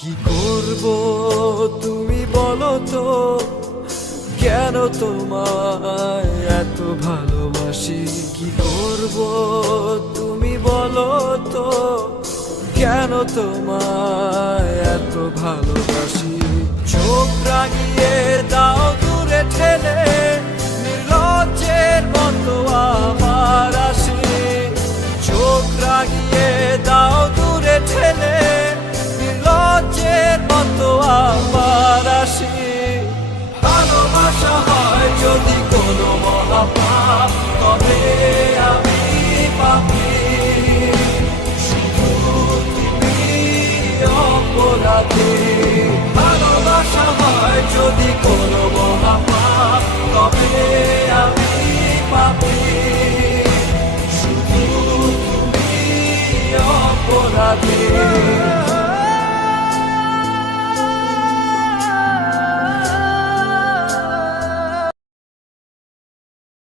কি করব তুমি বলো তো, কেন তোমায় এত ভালোবাসি? কি করব তুমি বলো তো, কেন তোমায় এত ভালোবাসি? চোখ রাগিয়ে দাও দূরে ঠেলে, নির্লজ্জের মতো আমার আসি। চোখ রাগিয়ে দাও দূরে ঠেলে, নির্লজ্জের মতো আমার আসি। ভালোবাসা হয় যদি কোনো মহাপাপ, তবে আমি পাপী। শুধু তুমি অপরাধী। ভালোবাসা হয় যদি কোনো মহাপাপ, তবে আমি পাপী। শুধু তুমি অপরাধী।